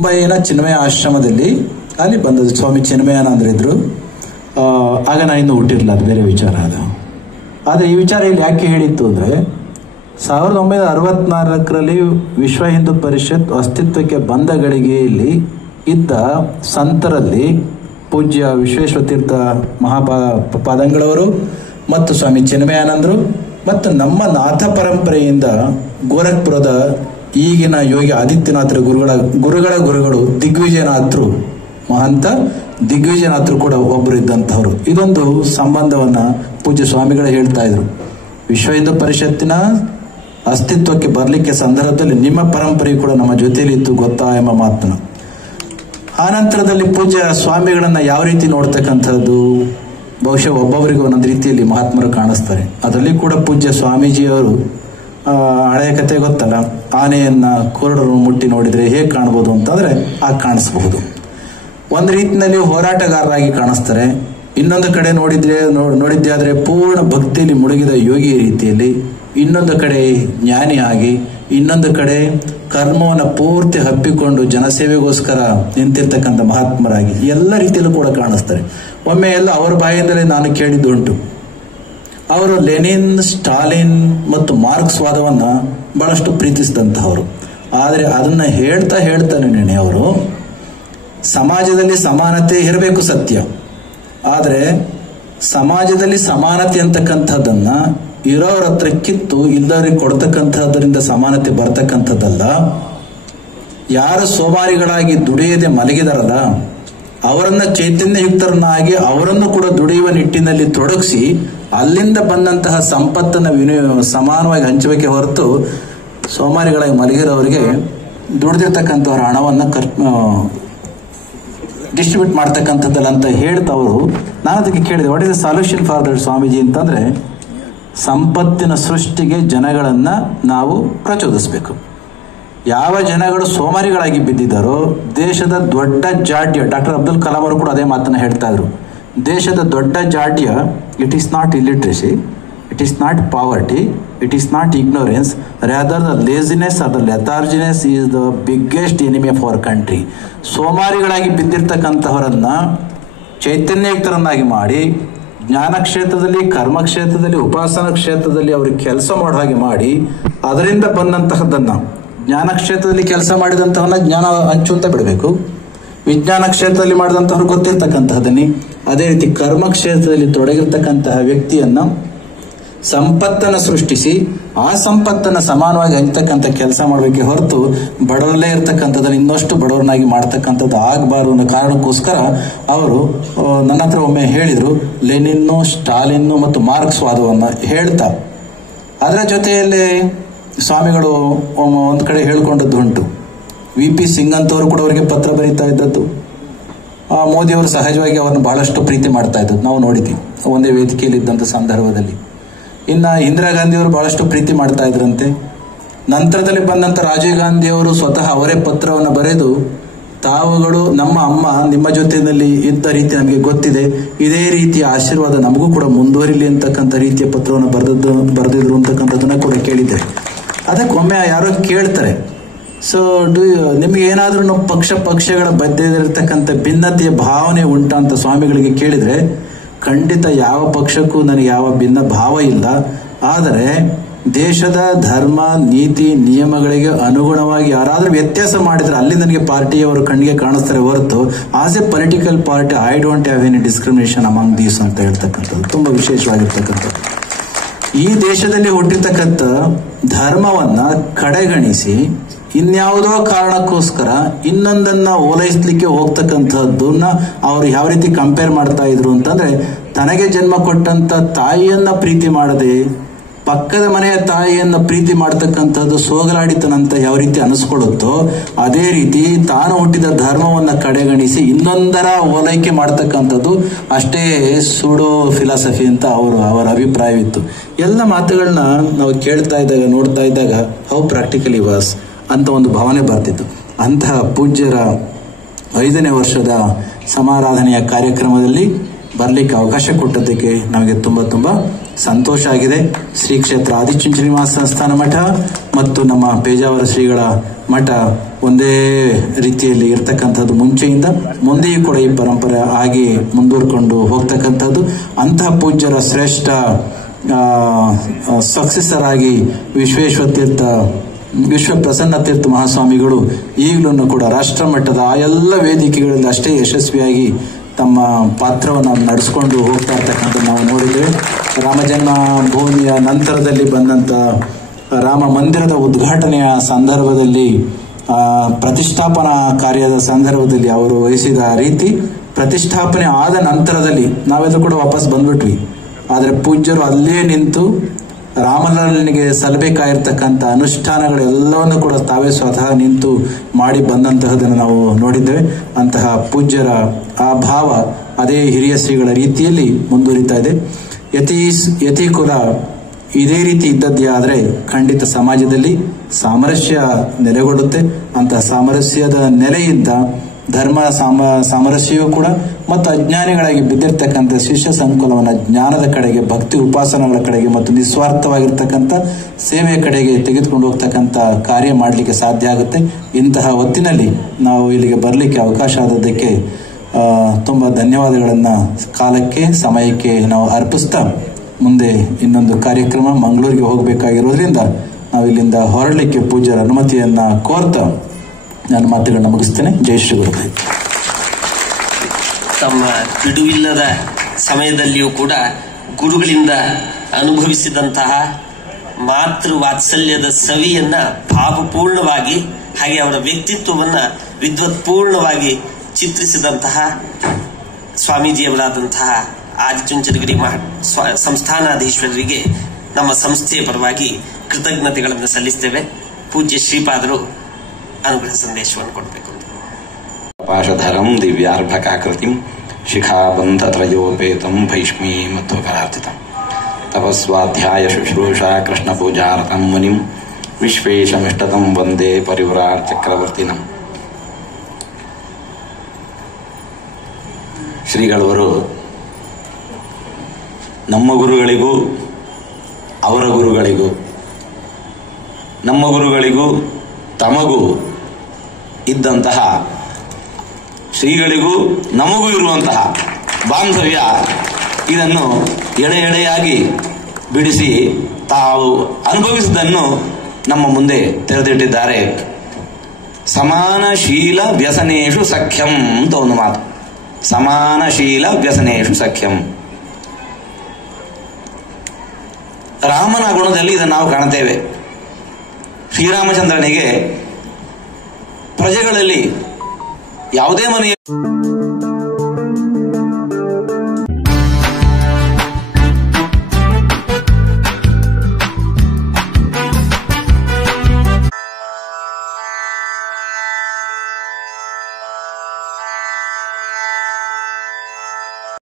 ಮುಂಬೈನ ಚಿನ್ಮಯ ಆಶ್ರಮದಲ್ಲಿ ಅಲ್ಲಿ ಬಂದದ್ದು ಸ್ವಾಮಿ ಚಿನ್ಮಯಾನಂದ್ರ ಇದ್ರು. ಆಗ ನಾನು ಇನ್ನೂ ಹುಟ್ಟಿರಲಿಲ್ಲ, ಅದು ಬೇರೆ ವಿಚಾರ ಅದು. ಆದರೆ ಈ ವಿಚಾರ ಇಲ್ಲಿ ಯಾಕೆ ಹೇಳಿತ್ತು ಅಂದರೆ 1964ರಲ್ಲಿ ವಿಶ್ವ ಹಿಂದೂ ಪರಿಷತ್ ಅಸ್ತಿತ್ವಕ್ಕೆ ಬಂದ ಗಳಿಗೆಯಲ್ಲಿ ಇದ್ದ ಸಂತರಲ್ಲಿ ಪೂಜ್ಯ ವಿಶ್ವೇಶ್ವತೀರ್ಥ ಮಹಾಪಾದಂಗಳವರು ಮತ್ತು ಸ್ವಾಮಿ ಚಿನ್ಮಯಾನಂದರು ಮತ್ತು ನಮ್ಮ ನಾಥ ಪರಂಪರೆಯಿಂದ ಗೋರಖ್ಪುರದ ಈಗಿನ ಯೋಗಿ ಆದಿತ್ಯನಾಥರ ಗುರುಗಳು ದಿಗ್ವಿಜಯನಾಥರು, ಮಹಂತ ದಿಗ್ವಿಜಯನಾಥರು ಕೂಡ ಒಬ್ಬರು ಇದ್ದಂಥವ್ರು. ಇದೊಂದು ಸಂಬಂಧವನ್ನ ಪೂಜ್ಯ ಸ್ವಾಮಿಗಳು ಹೇಳ್ತಾ ಇದ್ರು. ವಿಶ್ವ ಹಿಂದೂ ಪರಿಷತ್ತಿನ ಅಸ್ತಿತ್ವಕ್ಕೆ ಬರಲಿಕ್ಕೆ ಸಂದರ್ಭದಲ್ಲಿ ನಿಮ್ಮ ಪರಂಪರೆ ಕೂಡ ನಮ್ಮ ಜೊತೆಯಲ್ಲಿ ಇತ್ತು ಗೊತ್ತಾ ಎಂಬ ಮಾತನ್ನ. ಆ ನಂತರದಲ್ಲಿ ಪೂಜ್ಯ ಸ್ವಾಮಿಗಳನ್ನ ಯಾವ ರೀತಿ ನೋಡ್ತಕ್ಕಂಥದ್ದು, ಬಹುಶಃ ಒಬ್ಬೊಬ್ಬರಿಗೆ ಒಂದೊಂದು ರೀತಿಯಲ್ಲಿ ಮಹಾತ್ಮರು ಕಾಣಿಸ್ತಾರೆ. ಅದರಲ್ಲಿ ಕೂಡ ಪೂಜ್ಯ ಸ್ವಾಮೀಜಿಯವರು ಹಳೆಯ ಕತೆ ಗೊತ್ತಲ್ಲ, ಆನೆಯನ್ನ ಕುರುಡರು ಮುಟ್ಟಿ ನೋಡಿದ್ರೆ ಹೇಗೆ ಕಾಣ್ಬೋದು ಅಂತಂದ್ರೆ ಆಗ ಕಾಣಿಸಬಹುದು. ಒಂದು ರೀತಿಯಲ್ಲಿ ಹೋರಾಟಗಾರರಾಗಿ ಕಾಣಿಸ್ತಾರೆ. ಇನ್ನೊಂದು ಕಡೆ ನೋಡಿದ್ದೆ ಆದ್ರೆ ಪೂರ್ಣ ಭಕ್ತಿಯಲ್ಲಿ ಮುಳುಗಿದ ಯೋಗಿ ರೀತಿಯಲ್ಲಿ, ಇನ್ನೊಂದು ಕಡೆ ಜ್ಞಾನಿ ಆಗಿ, ಇನ್ನೊಂದು ಕಡೆ ಕರ್ಮವನ್ನು ಪೂರ್ತಿ ಹಬ್ಬಿಕೊಂಡು ಜನಸೇವೆಗೋಸ್ಕರ ನಿಂತಿರ್ತಕ್ಕಂಥ ಮಹಾತ್ಮರಾಗಿ ಎಲ್ಲ ರೀತಿಯಲ್ಲೂ ಕೂಡ ಕಾಣಿಸ್ತಾರೆ. ಒಮ್ಮೆ ಎಲ್ಲ ಅವರ ಬಾಯಿಂದಲೇ ನಾನು ಕೇಳಿದ್ದುಂಟು, ಅವರು ಲೆನಿನ್, ಸ್ಟಾಲಿನ್ ಮತ್ತು ಮಾರ್ಕ್ಸ್ ವಾದವನ್ನ ಬಹಳಷ್ಟು ಪ್ರೀತಿಸಿದಂತಹವರು. ಆದರೆ ಅದನ್ನ ಹೇಳ್ತಾನೆ ಅವರು ಸಮಾಜದಲ್ಲಿ ಸಮಾನತೆ ಇರಬೇಕು ಸತ್ಯ, ಆದರೆ ಸಮಾಜದಲ್ಲಿ ಸಮಾನತೆ ಅಂತಕ್ಕಂಥದ್ದನ್ನ ಇರೋರ ಹತ್ರ ಕಿತ್ತು ಇಲ್ಲದವ್ರಿಗೆ ಕೊಡ್ತಕ್ಕಂಥದ್ರಿಂದ ಸಮಾನತೆ ಬರ್ತಕ್ಕಂಥದ್ದಲ್ಲ. ಯಾರು ಸೋಮಾರಿಗಳಾಗಿ ದುಡಿಯದೆ ಮಲಗಿದಾರಲ್ಲ ಅವರನ್ನ ಚೈತನ್ಯಯುಕ್ತರನ್ನಾಗಿ ಅವರನ್ನು ಕೂಡ ದುಡಿಯುವ ನಿಟ್ಟಿನಲ್ಲಿ ತೊಡಗಿಸಿ ಅಲ್ಲಿಂದ ಬಂದಂತಹ ಸಂಪತ್ತನ್ನು ಸಮಾನವಾಗಿ ಹಂಚಬೇಕೆ ಹೊರತು ಸೋಮಾರಿಗಳಾಗಿ ಮಲಗಿರೋರಿಗೆ ದುಡಿದಿರ್ತಕ್ಕಂಥವ್ರ ಹಣವನ್ನು ಡಿಸ್ಟ್ರಿಬ್ಯೂಟ್ ಮಾಡ್ತಕ್ಕಂಥದ್ದಲ್ಲ ಅಂತ ಹೇಳ್ತವರು. ನಾನು ಅದಕ್ಕೆ ಕೇಳಿದೆ, what is the solution for that Swamiji ಅಂತಂದ್ರೆ, ಸಂಪತ್ತಿನ ಸೃಷ್ಟಿಗೆ ಜನಗಳನ್ನ ನಾವು ಪ್ರಚೋದಿಸಬೇಕು. ಯಾವ ಜನಗಳು ಸೋಮಾರಿಗಳಾಗಿ ಬಿದ್ದಿದ್ದಾರೋ, ದೇಶದ ದೊಡ್ಡ ಜಾಡ್ಯ, ಡಾಕ್ಟರ್ ಅಬ್ದುಲ್ ಕಲಾಂ ಅವರು ಕೂಡ ಅದೇ ಮಾತನ್ನ ಹೇಳ್ತಾ ಇದ್ರು, ದೇಶದ ದೊಡ್ಡ ಜಾಡ್ಯ it is not illiteracy, it is not poverty, it is not ignorance, rather the laziness or the lethargicness is the biggest enemy of our country. ಸೋಮಾರಿಗಳಾಗಿ ಬಿದ್ದಿರ್ತಕ್ಕಂಥವರನ್ನ ಚೈತನ್ಯಯುಕ್ತರನ್ನಾಗಿ ಮಾಡಿ ಜ್ಞಾನ ಕ್ಷೇತ್ರದಲ್ಲಿ, ಕರ್ಮ ಕ್ಷೇತ್ರದಲ್ಲಿ, ಉಪಾಸನಾ ಕ್ಷೇತ್ರದಲ್ಲಿ ಅವ್ರಿಗೆ ಕೆಲಸ ಮಾಡೋ ಹಾಗೆ ಮಾಡಿ ಅದರಿಂದ ಬಂದಂತಹದ್ದನ್ನ, ಜ್ಞಾನ ಕ್ಷೇತ್ರದಲ್ಲಿ ಕೆಲಸ ಮಾಡಿದಂತಹವನ್ನ ಜ್ಞಾನ ಹಂಚು ಅಂತ ಬಿಡಬೇಕು, ವಿಜ್ಞಾನ ಕ್ಷೇತ್ರದಲ್ಲಿ ಮಾಡಿದಂತವ್ರು ಗೊತ್ತಿರ್ತಕ್ಕಂತಹದನ್ನೇ, ಅದೇ ರೀತಿ ಕರ್ಮ ಕ್ಷೇತ್ರದಲ್ಲಿ ತೊಡಗಿರ್ತಕ್ಕಂತಹ ವ್ಯಕ್ತಿಯನ್ನ ಸಂಪತ್ತನ್ನು ಸೃಷ್ಟಿಸಿ ಆ ಸಂಪತ್ತನ್ನು ಸಮಾನವಾಗಿ ಹಂಚತಕ್ಕಂಥ ಕೆಲಸ ಮಾಡಬೇಕೆ ಹೊರತು ಬಡವರಲ್ಲೇ ಇರ್ತಕ್ಕಂಥದ್ದನ್ನು ಇನ್ನಷ್ಟು ಬಡವರನ್ನಾಗಿ ಮಾಡ್ತಕ್ಕಂಥದ್ದು ಆಗಬಾರದು ಅನ್ನೋ ಕಾರಣಕ್ಕೋಸ್ಕರ ಅವರು ನನ್ನ ಹತ್ರ ಒಮ್ಮೆ ಹೇಳಿದ್ರು, ಲೆನಿನ್ನು, ಸ್ಟಾಲಿನ್ನು ಮತ್ತು ಮಾರ್ಕ್ಸ್ ವಾದವನ್ನ ಹೇಳ್ತಾ ಅದರ ಜೊತೆಯಲ್ಲಿ ಸ್ವಾಮಿಗಳು ಒಂದು ಕಡೆ ಹೇಳ್ಕೊಂಡದ್ದು ಉಂಟು. VP ಸಿಂಗ್ ಅಂತವರು ಕೂಡ ಅವರಿಗೆ ಪತ್ರ ಬರೀತಾ ಇದ್ದದ್ದು. ಮೋದಿಯವರು ಸಹಜವಾಗಿ ಅವರನ್ನು ಬಹಳಷ್ಟು ಪ್ರೀತಿ ಮಾಡ್ತಾ ಇದ್ದದ್ದು ನಾವು ನೋಡಿದ್ವಿ ಒಂದೇ ವೇದಿಕೆಯಲ್ಲಿ ಇದ್ದಂಥ ಸಂದರ್ಭದಲ್ಲಿ. ಇನ್ನು ಇಂದಿರಾ ಗಾಂಧಿಯವರು ಬಹಳಷ್ಟು ಪ್ರೀತಿ ಮಾಡ್ತಾ ಇದ್ರಂತೆ. ನಂತರದಲ್ಲಿ ಬಂದಂಥ ರಾಜೀವ್ ಗಾಂಧಿಯವರು ಸ್ವತಃ ಅವರೇ ಪತ್ರವನ್ನು ಬರೆದು, ತಾವುಗಳು ನಮ್ಮ ಅಮ್ಮ ನಿಮ್ಮ ಜೊತೆಯಲ್ಲಿ ಇಂಥ ರೀತಿ ನಮಗೆ ಗೊತ್ತಿದೆ, ಇದೇ ರೀತಿಯ ಆಶೀರ್ವಾದ ನಮಗೂ ಕೂಡ ಮುಂದುವರಿಲಿ ಅಂತಕ್ಕಂಥ ರೀತಿಯ ಪತ್ರವನ್ನು ಬರೆದಿದ್ರು ಅಂತಕ್ಕಂಥದ್ದನ್ನ ಕೂಡ ಕೇಳಿದ್ದೆ. ಅದಕ್ಕೊಮ್ಮೆ ಯಾರೋ ಕೇಳ್ತಾರೆ, ಸೊ ನಿಮ್ಗೆ ಏನಾದ್ರೂ ಪಕ್ಷಗಳ ಬದ್ಧದಲ್ಲಿರ್ತಕ್ಕಂಥ ಭಿನ್ನತೆಯ ಭಾವನೆ ಉಂಟಾ ಅಂತ ಸ್ವಾಮಿಗಳಿಗೆ ಕೇಳಿದ್ರೆ, ಖಂಡಿತ ಯಾವ ಪಕ್ಷಕ್ಕೂ ನನಗೆ ಯಾವ ಭಿನ್ನ ಭಾವ ಇಲ್ಲ, ಆದರೆ ದೇಶದ ಧರ್ಮ ನೀತಿ ನಿಯಮಗಳಿಗೆ ಅನುಗುಣವಾಗಿ ಯಾರಾದ್ರೂ ವ್ಯತ್ಯಾಸ ಮಾಡಿದ್ರೆ ಅಲ್ಲಿ ನನಗೆ ಪಾರ್ಟಿಯವರು ಕಣ್ಣಿಗೆ ಕಾಣಿಸ್ತಾರೆ ಹೊರತು as A political party I don't have any discrimination among these ಅಂತ ಹೇಳ್ತಕ್ಕಂಥದ್ದು ತುಂಬಾ ವಿಶೇಷವಾಗಿರ್ತಕ್ಕಂಥದ್ದು. ಈ ದೇಶದಲ್ಲಿ ಹುಟ್ಟಿರ್ತಕ್ಕಂಥ ಧರ್ಮವನ್ನ ಕಡೆಗಣಿಸಿ ಇನ್ಯಾವುದೋ ಕಾರಣಕ್ಕೋಸ್ಕರ ಇನ್ನೊಂದನ್ನ ಓಲೈಸ್ಲಿಕ್ಕೆ ಹೋಗ್ತಕ್ಕಂಥದ್ದನ್ನ ಅವ್ರು ಯಾವ ರೀತಿ ಕಂಪೇರ್ ಮಾಡ್ತಾ ಇದ್ರು ಅಂತಂದ್ರೆ, ತನಗೆ ಜನ್ಮ ಕೊಟ್ಟಂತ ತಾಯಿಯನ್ನ ಪ್ರೀತಿ ಮಾಡದೆ ಪಕ್ಕದ ಮನೆಯ ತಾಯಿಯನ್ನ ಪ್ರೀತಿ ಮಾಡ್ತಕ್ಕಂಥದ್ದು ಸೋಗಲಾಡಿತನಂತ ಯಾವ ರೀತಿ ಅನಿಸ್ಕೊಳ್ಳುತ್ತೋ, ಅದೇ ರೀತಿ ತಾನು ಹುಟ್ಟಿದ ಧರ್ಮವನ್ನ ಕಡೆಗಣಿಸಿ ಇನ್ನೊಂದರ ಓಲೈಕೆ ಮಾಡ್ತಕ್ಕಂಥದ್ದು ಅಷ್ಟೇ ಸುಡೋ ಫಿಲಾಸಫಿ ಅಂತ ಅವರ ಅಭಿಪ್ರಾಯವಿತ್ತು. ಎಲ್ಲ ಮಾತುಗಳನ್ನ ನಾವು ಕೇಳ್ತಾ ಇದ್ದಾಗ, ನೋಡ್ತಾ ಇದ್ದಾಗ ಹೌ ಪ್ರಾಕ್ಟಿಕಲಿ ವಾಸ್ ಅಂತ ಒಂದು ಭಾವನೆ ಬರ್ತಿತ್ತು. ಅಂತಹ ಪೂಜ್ಯರ 5ನೇ ವರ್ಷದ ಸಮಾರಾಧನೆಯ ಕಾರ್ಯಕ್ರಮದಲ್ಲಿ ಬರಲಿಕ್ಕೆ ಅವಕಾಶ ಕೊಟ್ಟದ್ದಕ್ಕೆ ನಮಗೆ ತುಂಬಾ ಸಂತೋಷ ಆಗಿದೆ. ಶ್ರೀ ಕ್ಷೇತ್ರ ಆದಿಚುಂಚನಮಾಸ ಸಂಸ್ಥಾನ ಮಠ ಮತ್ತು ನಮ್ಮ ಪೇಜಾವರ ಶ್ರೀಗಳ ಮಠ ಒಂದೇ ರೀತಿಯಲ್ಲಿ ಇರ್ತಕ್ಕಂಥದ್ದು ಮುಂಚೆಯಿಂದ ಮುಂದೆಯೂ ಕೂಡ ಈ ಪರಂಪರೆ ಆಗಿ ಮುಂದುವರ್ಕೊಂಡು ಹೋಗ್ತಕ್ಕಂಥದ್ದು. ಅಂತಹ ಪೂಜ್ಯರ ಶ್ರೇಷ್ಠ ಸಕ್ಸೆಸರ್ ಆಗಿ ವಿಶ್ವ ಪ್ರಸನ್ನ ತೀರ್ಥ ಮಹಾಸ್ವಾಮಿಗಳು ಈಗಲೂ ಕೂಡ ರಾಷ್ಟ್ರ ಮಟ್ಟದ ಆ ಎಲ್ಲ ವೇದಿಕೆಗಳಲ್ಲಿ ಅಷ್ಟೇ ಯಶಸ್ವಿಯಾಗಿ ತಮ್ಮ ಪಾತ್ರವನ್ನು ನಡೆಸಿಕೊಂಡು ಹೋಗ್ತಾ ಇರ್ತಕ್ಕಂಥದ್ದು ನಾವು ನೋಡಿದ್ದೇವೆ. ರಾಮಜನ್ಮ ಭೂಮಿಯ ನಂತರದಲ್ಲಿ ಬಂದಂತ ರಾಮ ಮಂದಿರದ ಉದ್ಘಾಟನೆಯ ಸಂದರ್ಭದಲ್ಲಿ, ಪ್ರತಿಷ್ಠಾಪನಾ ಕಾರ್ಯದ ಸಂದರ್ಭದಲ್ಲಿ ಅವರು ವಹಿಸಿದ ರೀತಿ, ಪ್ರತಿಷ್ಠಾಪನೆ ಆದ ನಂತರದಲ್ಲಿ ನಾವೆಲ್ಲರೂ ಕೂಡ ವಾಪಸ್ ಬಂದ್ಬಿಟ್ವಿ. ಆದರೆ ಪೂಜ್ಯರು ಅಲ್ಲೇ ನಿಂತು ರಾಮಲಲ್ಲನಿಗೆ ಸಲ್ಲಬೇಕಾಗಿರ್ತಕ್ಕಂಥ ಅನುಷ್ಠಾನಗಳೆಲ್ಲವನ್ನು ಕೂಡ ತಾವೇ ಸ್ವತಃ ನಿಂತು ಮಾಡಿ ಬಂದಂತಹದನ್ನು ನಾವು ನೋಡಿದ್ದೇವೆ. ಅಂತಹ ಪೂಜ್ಯರ ಆ ಭಾವ ಅದೇ ಹಿರಿಯ ಶ್ರೀಗಳ ರೀತಿಯಲ್ಲಿ ಮುಂದುವರಿತಾ ಇದೆ. ಯತಿ ಕುಲ ಇದೇ ರೀತಿ ಇದ್ದದ್ದೇ ಆದರೆ ಖಂಡಿತ ಸಮಾಜದಲ್ಲಿ ಸಾಮರಸ್ಯ ನೆಲೆಗೊಳ್ಳುತ್ತೆ. ಅಂತಹ ಸಾಮರಸ್ಯದ ನೆಲೆಯಿಂದ ಧರ್ಮ ಸಾಮರಸ್ಯವೂ ಕೂಡ ಮತ್ತು ಅಜ್ಞಾನಿಗಳಾಗಿ ಬಿದ್ದಿರ್ತಕ್ಕಂಥ ಶಿಷ್ಯ ಸಂಕುಲವನ್ನು ಜ್ಞಾನದ ಕಡೆಗೆ, ಭಕ್ತಿ ಉಪಾಸನೆಗಳ ಕಡೆಗೆ ಮತ್ತು ನಿಸ್ವಾರ್ಥವಾಗಿರ್ತಕ್ಕಂಥ ಸೇವೆಯ ಕಡೆಗೆ ತೆಗೆದುಕೊಂಡು ಹೋಗ್ತಕ್ಕಂಥ ಕಾರ್ಯ ಮಾಡಲಿಕ್ಕೆ ಸಾಧ್ಯ ಆಗುತ್ತೆ. ಇಂತಹ ಹೊತ್ತಿನಲ್ಲಿ ನಾವು ಇಲ್ಲಿಗೆ ಬರಲಿಕ್ಕೆ ಅವಕಾಶ ಆದದ್ದಕ್ಕೆ ತುಂಬ ಧನ್ಯವಾದಗಳನ್ನು ಕಾಲಕ್ಕೆ ಸಮಯಕ್ಕೆ ನಾವು ಅರ್ಪಿಸ್ತಾ, ಮುಂದೆ ಇನ್ನೊಂದು ಕಾರ್ಯಕ್ರಮ ಮಂಗಳೂರಿಗೆ ಹೋಗಬೇಕಾಗಿರೋದ್ರಿಂದ ನಾವು ಇಲ್ಲಿಂದ ಹೊರಡಲಿಕ್ಕೆ ಪೂಜ್ಯರ ಅನುಮತಿಯನ್ನ ಕೋರ್ತಾ ನಾನು ಮಾತುಗಳನ್ನ ಮುಗಿಸ್ತೇನೆ. ಜೈ ಶ್ರೀ ಗುರುದೇವ್. ತಮ್ಮ ಬಿಡುವಿಲ್ಲದ ಸಮಯದಲ್ಲಿಯೂ ಕೂಡ ಗುರುಗಳಿಂದ ಅನುಭವಿಸಿದಂತಹ ಮಾತೃ ವಾತ್ಸಲ್ಯದ ಸವಿಯನ್ನ ಭಾವಪೂರ್ಣವಾಗಿ, ಹಾಗೆ ಅವರ ವ್ಯಕ್ತಿತ್ವವನ್ನ ವಿದ್ವತ್ಪೂರ್ಣವಾಗಿ ಚಿತ್ರಿಸಿದಂತಹ ಸ್ವಾಮೀಜಿಯವರಾದಂತಹ ಆದಿಚುಂಚನಗಿರಿ ಸಂಸ್ಥಾನಾಧೀಶ್ವರರಿಗೆ ನಮ್ಮ ಸಂಸ್ಥೆಯ ಪರವಾಗಿ ಕೃತಜ್ಞತೆಗಳನ್ನು ಸಲ್ಲಿಸ್ತೇವೆ. ಪೂಜ್ಯ ಶ್ರೀಪಾದರು ಅನುಗ್ರಹ ಸಂದೇಶವನ್ನು ಕೊಡಬೇಕು. ಪಾಶಧರಂ ದಿವ್ಯಾರ್ಭಕಾಕೃತಿಂ ಶಿಖಾಬಂಧತ್ರಯೋಪೇತಂ ಭೈಷ್ಮೀಮಧ್ವಕರಾರ್ಚಿತಂ ತಪಸ್ವಾಧ್ಯಾಯ ಶುಶ್ರೂಷಾ ಕೃಷ್ಣಪೂಜಾರತಂ ಮುನಿಂ ವಿಶ್ವೇಶಮಿಷ್ಟತಂ ವಂದೇ ಪರಿವ್ರಾಟ್ ಚಕ್ರವರ್ತಿನಂ. ಶ್ರೀಗಳವರು ನಮ್ಮ ಗುರುಗಳಿಗೂ ಅವರ ಗುರುಗಳಿಗೂ, ನಮ್ಮ ಗುರುಗಳಿಗೂ ತಮಗೂ ಇದ್ದಂತಹ, ಶ್ರೀಗಳಿಗೂ ನಮಗೂ ಇರುವಂತಹ ಬಾಂಧವ್ಯ, ಇದನ್ನು ಎಳೆ ಎಳೆಯಾಗಿ ಬಿಡಿಸಿ ತಾವು ಅನುಭವಿಸಿದ್ದನ್ನು ನಮ್ಮ ಮುಂದೆ ತೆರೆದಿಟ್ಟಿದ್ದಾರೆ. ಸಮಾನಶೀಲ ವ್ಯಸನೇಷು ಸಖ್ಯಂ ಅಂತ ಒಂದು ಮಾತು. ಸಮಾನಶೀಲ ವ್ಯಸನೇಷು ಸಖ್ಯಂ. ರಾಮನ ಗುಣದಲ್ಲಿ ಇದನ್ನು ನಾವು ಕಾಣುತ್ತೇವೆ. ಶ್ರೀರಾಮಚಂದ್ರನಿಗೆ ಪ್ರಜೆಗಳಲ್ಲಿ ಯಾವುದೇ ಮನೆಯ